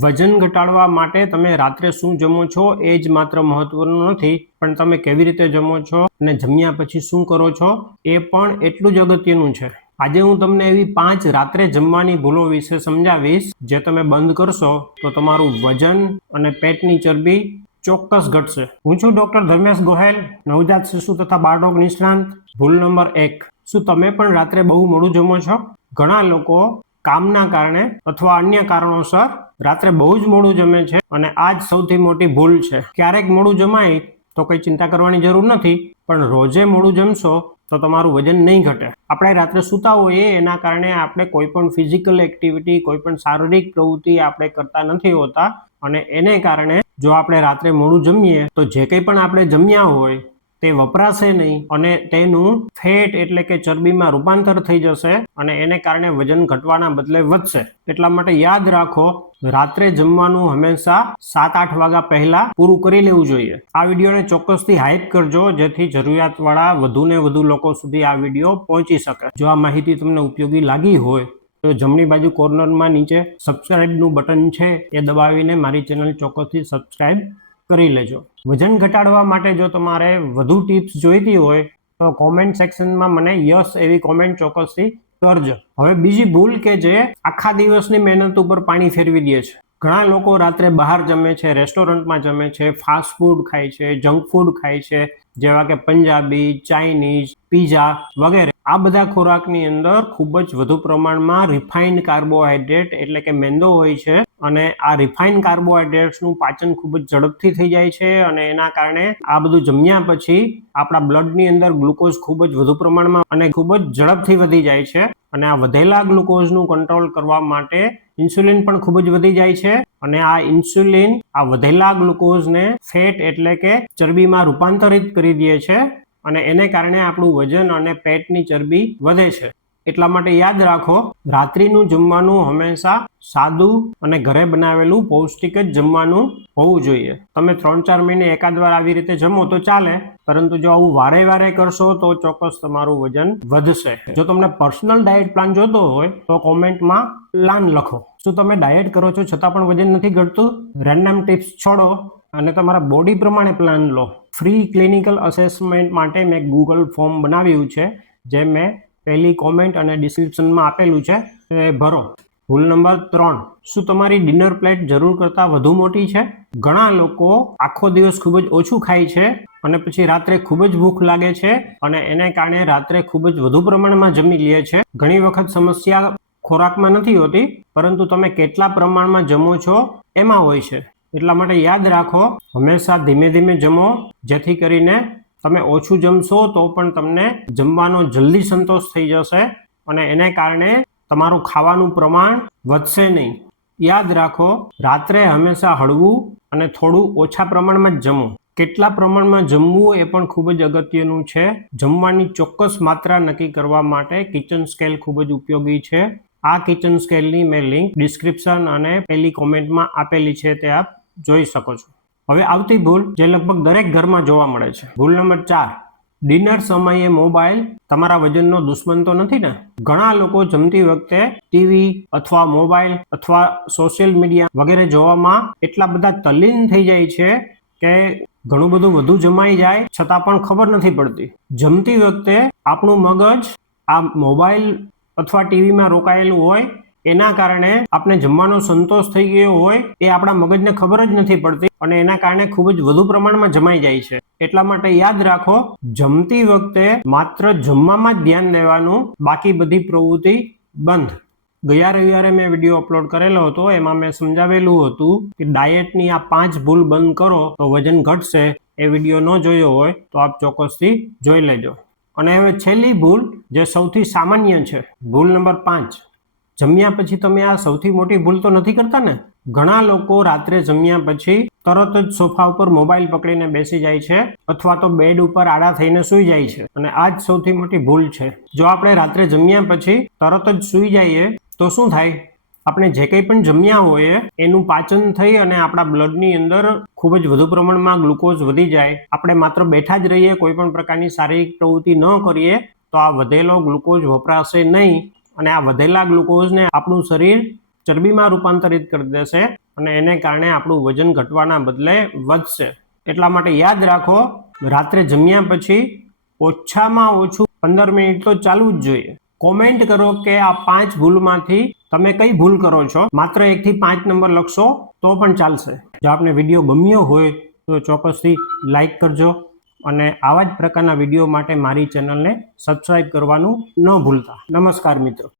વજન ઘટાડવા માટે તમે રાત્રે શું જમો છો એ જ માત્ર મહત્વનું નથી, પણ તમે કેવી રીતે જમો છો અને જમ્યા પછી શું કરો છો એ પણ એટલું જ અગત્યનું છે. આજે હું તમને એવી 5 રાત્રે જમવાની ભૂલો વિશે સમજાવીશ જે તમે બંધ કરશો તો તમારું વજન અને પેટની ચરબી ચોક્કસ ઘટશે. હું છું ડોક્ટર ધર્મેશ ગોહેલ, નવજાત શિશુ તથા બાળરોગ નિષ્ણાંત. ભૂલ નંબર 1, શું તમે પણ રાત્રે બહુ મોડું જમો છો? ઘણા લોકો કામના કારણે અથવા અન્ય કારણોસર રાત્રે બહુ જ મોડું જમે છે અને આ જ સૌથી મોટી ભૂલ છે. ક્યારેક મોડું જમાય તો કઈ ચિંતા કરવાની જરૂર નથી, પણ રોજે મોડું જમશો તો તમારું વજન નહીં ઘટે. આપણે રાત્રે સૂતા હોઈએ એના કારણે આપણે કોઈ પણ ફિઝિકલ એક્ટિવિટી, કોઈ પણ શારીરિક પ્રવૃત્તિ આપણે કરતા નથી હોતા અને એને કારણે જો આપણે રાત્રે મોડું જમીએ તો જે કંઈ પણ આપણે જમ્યા હોય તે વપરાશે નહીં અને તેનું ફેટ એટલે કે ચરબીમાં રૂપાંતર થઈ જશે અને એને કારણે વજન ઘટવાના બદલે વધશે. એટલા માટે યાદ રાખો, રાત્રે જમવાનું હંમેશા 7-8 વાગ્યા પહેલા પૂરું કરી લેવું જોઈએ. આ વિડીયોને ચોક્કસથી હાઈપ કરજો જેથી જરૂરિયાતવાળા વધુને વધુ લોકો સુધી આ વિડીયો પહોંચી શકે. જો આ માહિતી તમને ઉપયોગી લાગી હોય તો જમણી બાજુ કોર્નરમાં નીચે સબસ્ક્રાઇબનું બટન છે એ દબાવીને મારી ચેનલ ચોક્કસથી સબસ્ક્રાઇબ કરી લેજો. વજન ઘટાડવા માટે જો તમારે વધુ ટિપ્સ જોઈતી હોય તો કોમેન્ટ સેક્શનમાં મને યસ એવી કોમેન્ટ ચોક્કસથી કરજો. હવે બીજી ભૂલ કે જે આખા દિવસની મહેનત ઉપર પાણી ફેરવી દે છે. ઘણા લોકો રાત્રે બહાર જમે છે, રેસ્ટોરન્ટમાં જમે છે, ફાસ્ટ ફૂડ ખાય છે, જંક ફૂડ ખાય છે, જેવા કે પંજાબી, ચાઇનીઝ, પીઝા વગેરે. આ બધા ખોરાકની અંદર ખૂબ જ વધુ પ્રમાણમાં રિફાઇન્ડ કાર્બોહાઈડ્રેટ એટલે કે મેંદો હોય છે અને આ રિફાઇન્ડ કાર્બોહાઈડ્રેટ્સનું પાચન ખૂબ જ ઝડપથી થઈ જાય છે અને એના કારણે આ બધું જમ્યા પછી આપણા બ્લડની અંદર ગ્લુકોઝ ખૂબ જ વધુ પ્રમાણમાં અને ખૂબ જ ઝડપથી વધી જાય છે અને આ વધેલા ગ્લુકોઝનું કંટ્રોલ કરવા માટે ઇન્સ્યુલિન પણ ખૂબ જ વધી જાય છે અને આ ઇન્સ્યુલિન આ વધેલા ગ્લુકોઝને ફેટ એટલે કે ચરબીમાં રૂપાંતરિત કરી દે છે અને એને કારણે આપણું વજન અને પેટની ચરબી વધે છે. એટલા માટે યાદ રાખો, રાત્રિનું જમવાનું હંમેશા સાદું અને ઘરે બનાવેલું પૌષ્ટિક જ જમવાનું હોવું જોઈએ. તમે 3-4 મહિને એકાદ વાર આવી રીતે જમો તો ચાલે, પરંતુ જો આવું વારે વારે કરશો તો ચોક્કસ તમારું વજન વધશે. જો તમને પર્સનલ ડાયટ પ્લાન જોતો હોય તો કોમેન્ટમાં પ્લાન લખો. શું તમે ડાયટ કરો છો છતાં પણ વજન નથી ઘટતું? રેન્ડમ ટિપ્સ છોડો અને તમારા બોડી પ્રમાણે પ્લાન લો. ફ્રી ક્લિનિકલ અસેસમેન્ટ માટે મેં ગૂગલ ફોર્મ બનાવ્યું છે જે મેં પહેલી કોમેન્ટ અને ડિસ્ક્રિપ્શનમાં આપેલું છે, એ ભરો. ભૂલ નંબર 3, શું તમારી ડિનર પ્લેટ જરૂર કરતાં વધુ મોટી છે? ઘણા લોકો આખો દિવસ ખૂબ જ ઓછું ખાય છે અને પછી રાત્રે ખૂબ જ ભૂખ લાગે છે અને એને કારણે રાત્રે ખૂબ જ વધુ પ્રમાણમાં જમી લે છે. ઘણી વખત સમસ્યા ખોરાકમાં નથી હોતી, પરંતુ તમે કેટલા પ્રમાણમાં જમો છો એમાં હોય છે. એટલા માટે યાદ રાખો, હંમેશા ધીમે ધીમે જમો જેથી કરીને તમે ઓછું જમશો તો પણ તમને જમવાનો જલ્દી સંતોષ થઈ જશે અને એને કારણે તમારું ખાવાનું પ્રમાણ વધશે નહીં. યાદ રાખો, રાત્રે હંમેશા હળવું અને થોડું ઓછા પ્રમાણમાં જ જમો. કેટલા પ્રમાણમાં જમવું એ પણ ખૂબ જ અગત્યનું છે. જમવાની ચોક્કસ માત્રા નક્કી કરવા માટે કિચન સ્કેલ ખૂબ જ ઉપયોગી છે. આ કિચન સ્કેલની મેં લિંક ડિસ્ક્રિપ્શન અને પહેલી કોમેન્ટમાં આપેલી છે, તે આપ જોઈ શકો છો. હવે આવતી ભૂલ જે લગભગ દરેક ઘરમાં જોવા મળે છે. ભૂલ નંબર 4, ડિનર સમયે મોબાઈલ તમારા વજનનો દુશ્મન તો નથી ને? ઘણા લોકો જમતી વખતે ટીવી અથવા મોબાઈલ અથવા સોશિયલ મીડિયા વગેરે જોવામાં એટલા બધા તલ્લીન થઈ જાય છે કે ઘણું બધું વધુ જમાઈ જાય છતાં પણ ખબર નથી પડતી. જમતી વખતે આપણું મગજ આ મોબાઈલ અથવા ટીવીમાં રોકાયેલું હોય એના કારણે આપણે જમવાનો સંતોષ થઈ ગયો હોય એ આપણા મગજને ખબર જ નથી પડતી અને એના કારણે ખૂબ જ વધુ પ્રમાણમાં જમાઈ જાય છે. એટલા માટે યાદ રાખો, જમતી વખતે માત્ર જમવામાં જ ધ્યાન દેવાનું, બાકી બધી પ્રવૃત્તિ બંધ. ગયા રવિવારે મેં વિડીયો અપલોડ કરેલો હતો, એમાં મેં સમજાવેલું હતું કે ડાયટની આ 5 ભૂલ બંધ કરો તો વજન ઘટશે. એ વિડીયો ન જોયો હોય તો આપ ચોક્કસથી જોઈ લેજો. અને હવે છેલ્લી ભૂલ જે સૌથી સામાન્ય છે, ભૂલ નંબર 5, જમ્યા પછી તમે આ સૌથી મોટી ભૂલ તો નથી કરતા ને? ઘણા લોકો રાત્રે જમ્યા પછી તરત જ સોફા ઉપર મોબાઈલ પકડીને બેસી જાય છે અથવા તો બેડ ઉપર આડા થઈને સૂઈ જાય છે અને આ જ સૌથી મોટી ભૂલ છે. જો આપણે રાત્રે જમ્યા પછી તરત જ સૂઈ જઈએ તો શું થાય? આપણે જે કંઈ પણ જમ્યા હોઈએ એનું પાચન થઈ અને આપણા બ્લડની અંદર ખૂબ જ વધુ પ્રમાણમાં ગ્લુકોઝ વધી જાય. આપણે માત્ર બેઠા જ રહીએ, કોઈ પણ પ્રકારની શારીરિક પ્રવૃત્તિ ન કરીએ તો આ વધેલો ગ્લુકોઝ વપરાશે નહીં અને આ વધેલા ગ્લુકોઝને આપણું શરીર ચરબીમાં રૂપાંતરિત કરી દેશે અને એને કારણે આપણું વજન ઘટવાના બદલે વધશે. એટલા માટે યાદ રાખો, રાત્રે જમ્યા પછી ઓછામાં ઓછું 15 મિનિટ તો ચાલવું જ જોઈએ. કોમેન્ટ કરો કે આ 5 ભૂલમાંથી તમે કઈ ભૂલ કરો છો. માત્ર 1 થી 5 નંબર લખશો તો પણ ચાલશે. જો આપને વિડીયો ગમ્યો હોય તો ચોક્કસથી લાઈક કરજો અને આવા જ પ્રકારના વિડીયો માટે મારી ચેનલને સબસ્ક્રાઇબ કરવાનું ન ભૂલતા. નમસ્કાર મિત્રો.